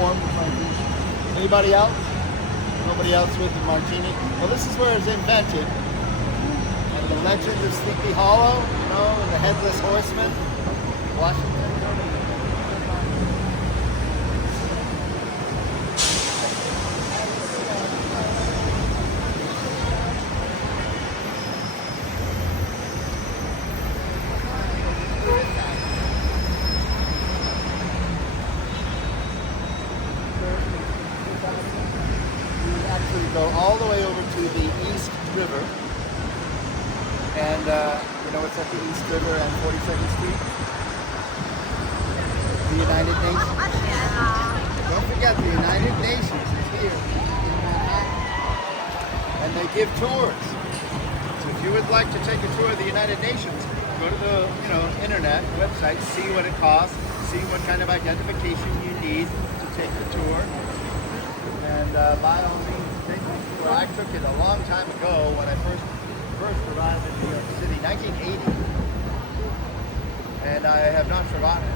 formed with martini. Anybody else? Nobody else with the martini? Well, this is where it's invented. And the legend of Sleepy Hollow, you know, and the Headless Horseman, Washington. Go all the way over to the East River, and you know what's at the East River and 42nd Street? The United Nations. Don't forget, the United Nations is here in Manhattan, and they give tours. So if you would like to take a tour of the United Nations, go to the internet website, see what it costs, see what kind of identification you need to take the tour, and by all means. Well, I took it a long time ago when I first arrived in New York City, 1980, and I have not forgotten it.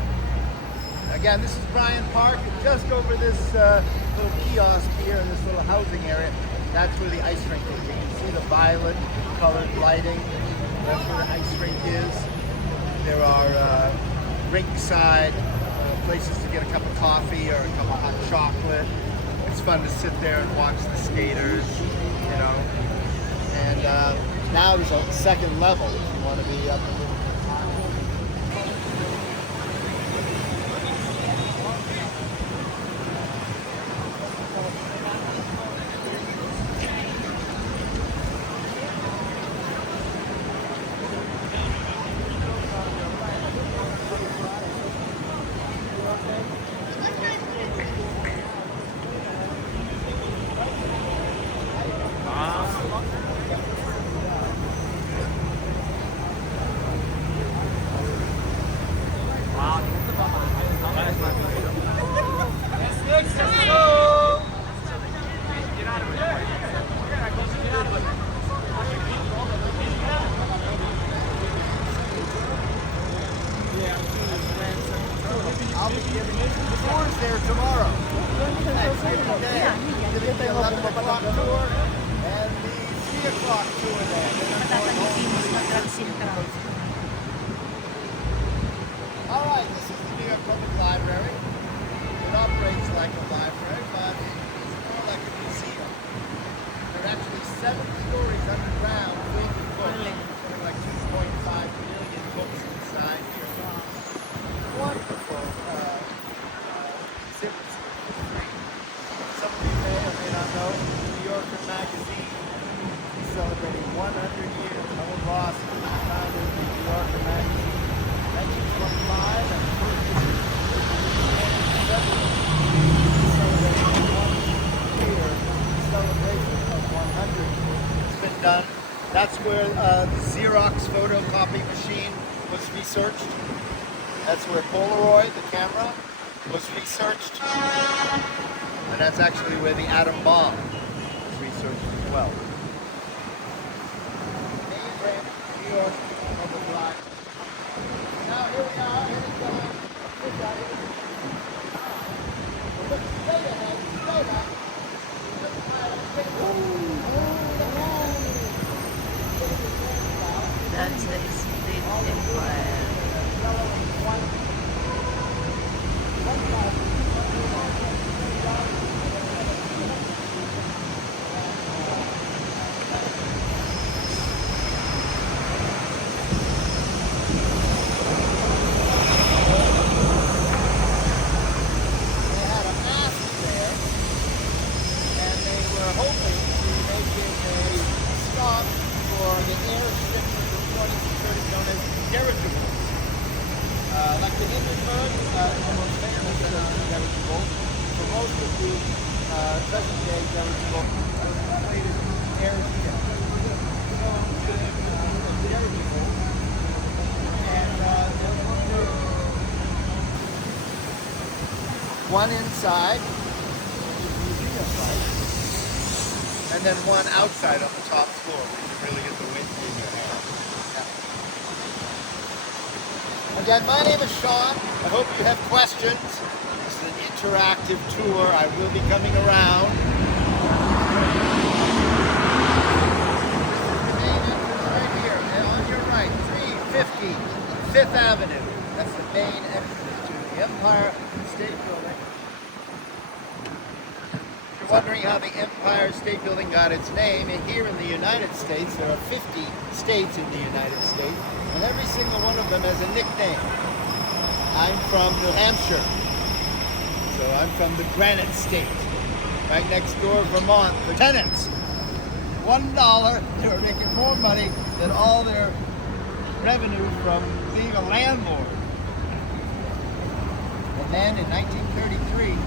Again, this is Bryant Park, just over this little kiosk here in this little housing area. That's where the ice rink is. You can see the violet-colored lighting. That's where the ice rink is. There are rink-side places to get a cup of coffee or a cup of hot chocolate. It's fun to sit there and watch the skaters, you know. And now there's a second level if you want to be up a little bit higher. I'll be giving tours there tomorrow. Thanksgiving Day. Giving the 11 o'clock tour and the 3 o'clock tour there. Alright, this is the New York Public Library. It operates like a library, but it's more like a museum. There are actually 7 stories underground filled with books. Something like 2.5 million books inside here. Wonderful exhibits. Some of you may or may not know, New Yorker magazine is celebrating 100 years. Howard Ross founded the New Yorker magazine in 1925, and the first issue celebrating 1 year celebration of 100 years. It's been done. That's where the Xerox photocopy machine was researched. That's where Polaroid, the camera, was researched. And that's actually where the atom bomb was researched as well. Mainframe, New York Public Library. Now here we are, heading down. Straight ahead, straight up. That's the State Empire. Like the Hindenburg, almost famous dirigible. For most of the present-day dirigible, plated air heater. Dirigible. And one inside, and then one outside on the top floor, where you can really get the wind in your hair. Again, my name is Sean. I hope you have questions. This is an interactive tour. I will be coming around. The main entrance right here, on your right, 350 Fifth Avenue. That's the main entrance to the Empire State Building. If you're wondering how the Empire State Building got its name, here in the United States, there are 50 states in the United States, and every single one of them has a nickname. I'm from New Hampshire, so I'm from the Granite State. Right next door, Vermont, for tenants. $1, they were making more money than all their revenue from being a landlord. And then in 1933,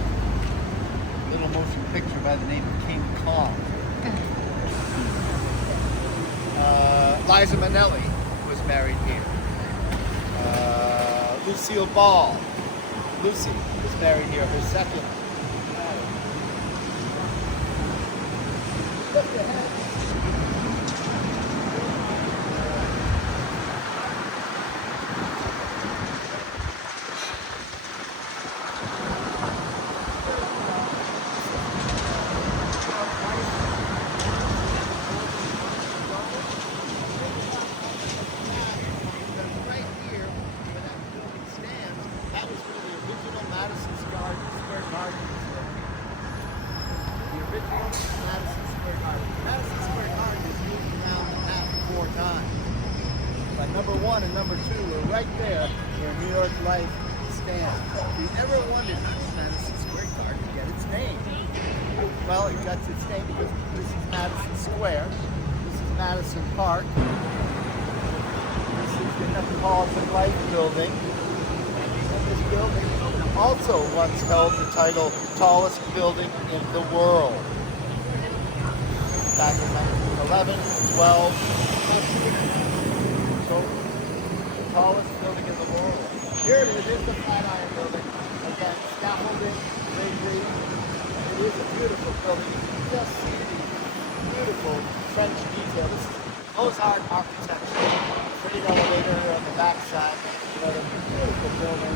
a little motion picture by the name of King Kong. Liza Minnelli was married here. Lucille Ball. Lucy was married here, her second marriage. Look ahead. Number 1 and number 2 are right there where New York Life stands. If you ever wondered how did Madison Square Garden get its name? Well, it got its name because this is Madison Square. This is Madison Park. This is the Metropolitan Life Building. And this building also once held the title tallest building in the world. Back in 1911, 12, so, the tallest building in the world. Here it is, here's the Flatiron Building. Again, scaffolding, drapery. It is a beautiful building. You can just see the beautiful French detail. This is Mozart architecture. Freight elevator on the backside. Another beautiful building.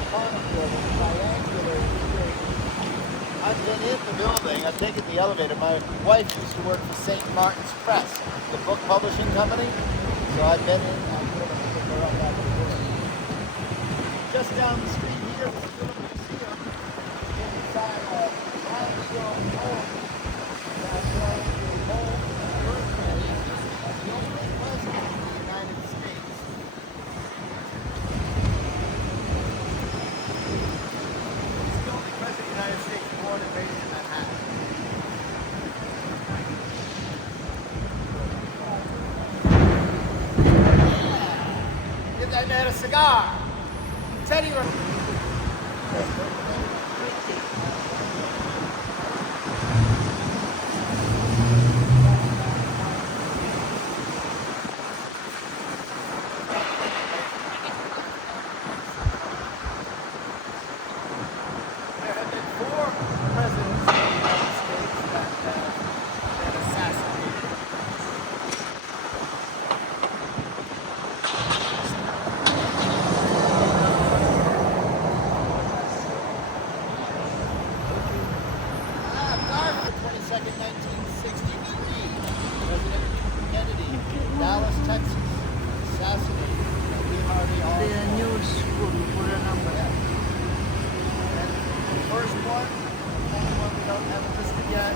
Iconic building, triangular shape. I've been in the building, I've taken the elevator. My wife used to work for St. Martin's Press, the book publishing company. So I've been in, I'm going to pick her up back to work. Just down the street here is the Philip Museum inside a limestone home that was the home and birthplace of the only president of the United States. He's the only president of the United States born and raised in Manhattan. That man a cigar. Teddy. There have been 4 presidents of the United States that been assassinated. Dallas, Texas, assassinated. Lee Harvey Oswald. The news pura number. And the first one, the only one we don't have listed yet,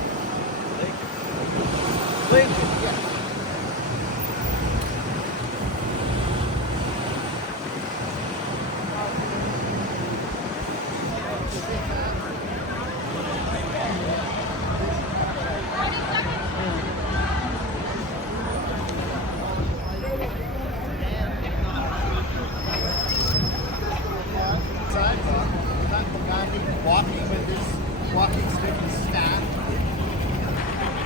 Lincoln. Lincoln, yes. Walking with his walking stick and staff.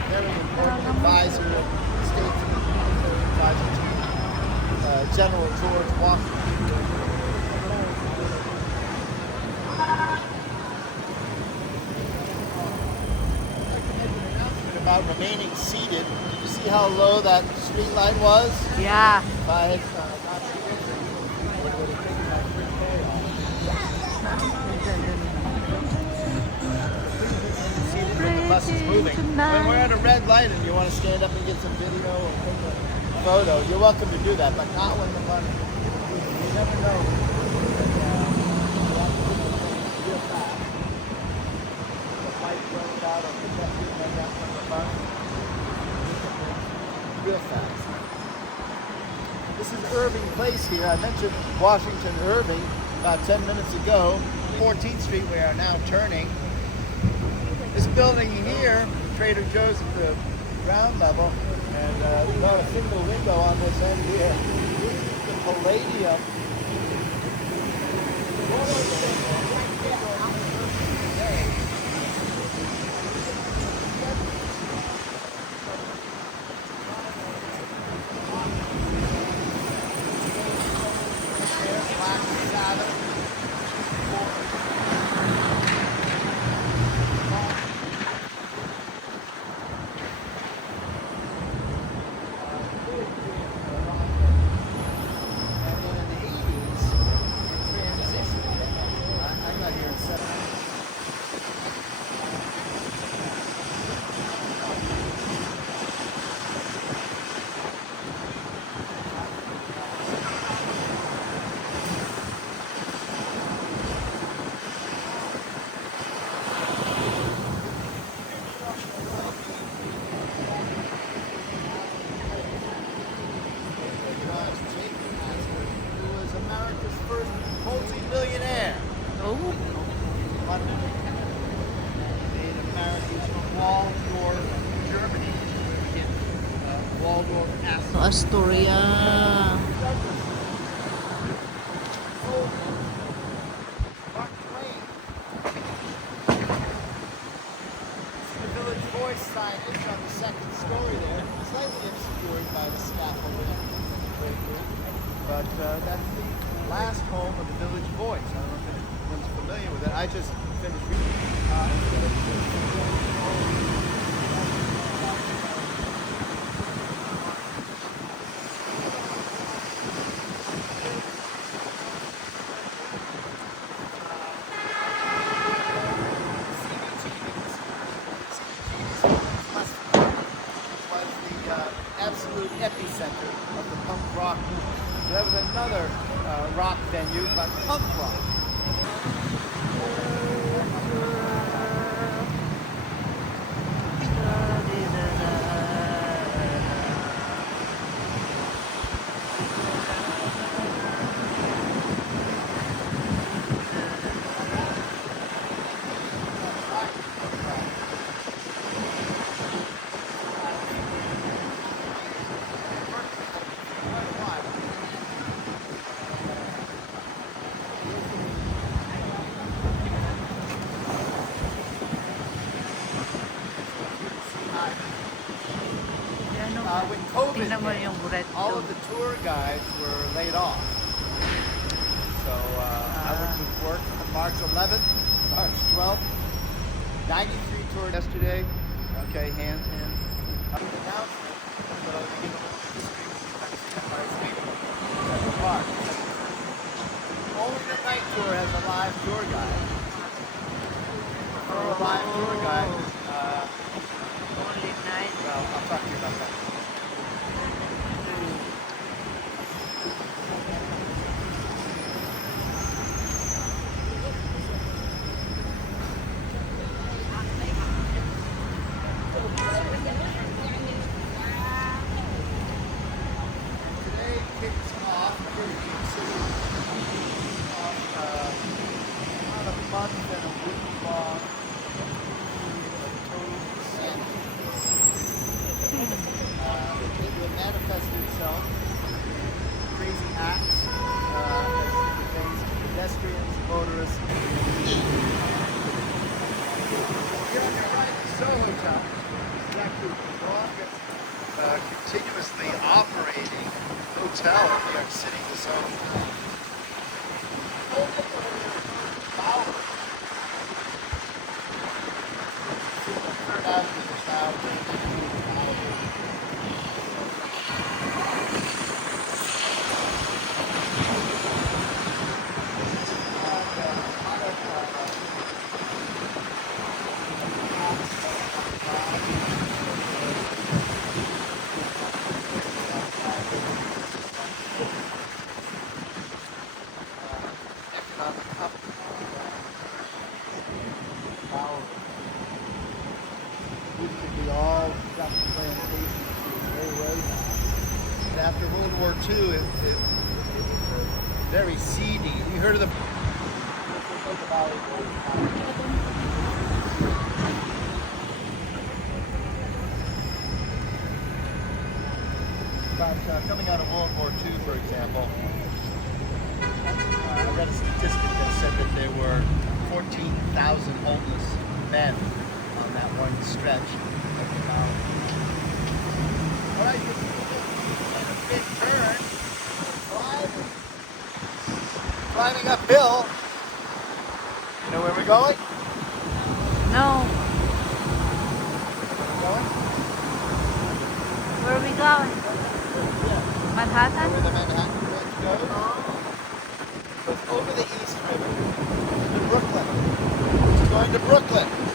Very important advisor of the state's military advisor to General George Washington. I'd like to make an announcement about remaining seated. Did you see how low that street light was? Yeah. If I had not seated, it would have taken my free pay off. bus is moving. When we're at a red light and you want to stand up and get some video or take a photo, you're welcome to do that, but not when the bus is moving. You never know. Real fast. The light goes out or projecting right down from the bus. Real fast. This is Irving Place here. I mentioned Washington Irving about 10 minutes ago. 14th Street we are now turning. This building here, Trader Joe's at the ground level, and not a single window on this end here. This is the Palladium. Multi-millionaire. Oh. London. Made Americans from Waldorf, Germany. Waldorf Astoria. Astoria. Mark Twain. See the Village Voice signage on the second story there. Slightly obscured by the scaffolding. But that's the last home of the Village Voice. I don't know if anyone's familiar with it. I just finished reading. Was the absolute epicenter of the punk rock movement. So that was another rock venue, but punk rock. When COVID Tingnan mo hit, yung red all doon. of the tour guides were laid off. So I went to work on March 11th, March 12th, 93 tours yesterday. Okay, hands in. Announcement. So you know, Empire State Central Park. Only the night tour has a live tour guide. For a live tour guide, Only night. well, I'll talk to you about that. Today kicks off, about a month and a week long it will manifest itself in crazy acts as it pertains to pedestrians, motorists. Here on your right is Soho Tower. It's actually the longest continuously operating hotel in New York City, the Soho Tower. Third Avenue is now after World War II, it was very seedy. You heard of the valley? But coming out of World War II, for example, I read a statistic that said that there were 14,000 homeless men on that one stretch of the valley. All right, this is a big turn. Climbing uphill. You know where we're going? No. Where Where are we going? Yeah. Manhattan? Where the Manhattan Bridge goes. Goes over the East River to Brooklyn. It's going to Brooklyn.